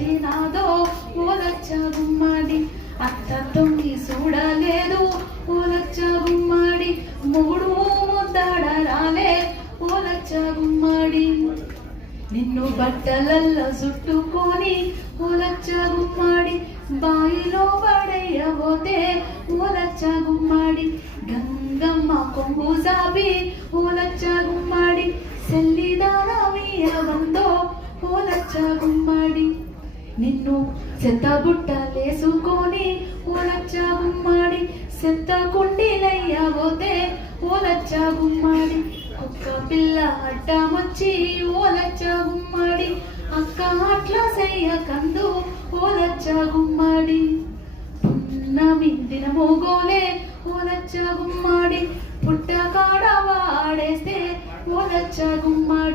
పట్టినాదో ఓలచ్చ గుమ్మడి అత్త తొంగి చూడలేదు ఓలచ్చ గుమ్మడి మూడు ముద్దాడ రాలే ఓలచ్చ గుమ్మడి నిన్ను బట్టలల్ల చుట్టుకొని ఓలచ్చ గుమ్మడి బాయిలో పడేయబోతే ఓలచ్చ గుమ్మడి గంగమ్మ కొంగు జాబి ఓలచ్చ గుమ్మడి సెల్లిదానమీయ ಬಂದೋ ఓలచ్చ గుమ్మడి నిన్ను చెత్త బుట్టలేసుకొని ఓలచ్చ గుమ్మడి చెత్త కుండీలయ్యబోతే ఓలచ్చ గుమ్మడి కుక్క పిల్ల అడ్డమొచ్చి ఓలచ్చ గుమ్మడి అక్క అట్లా చెయ్య కందు ఓలచ్చ గుమ్మడి పున్నమి దినము గోలే ఓలచ్చ గుమ్మడి పుట్టకాడ వాడేస్తే ఓలచ్చ గుమ్మడి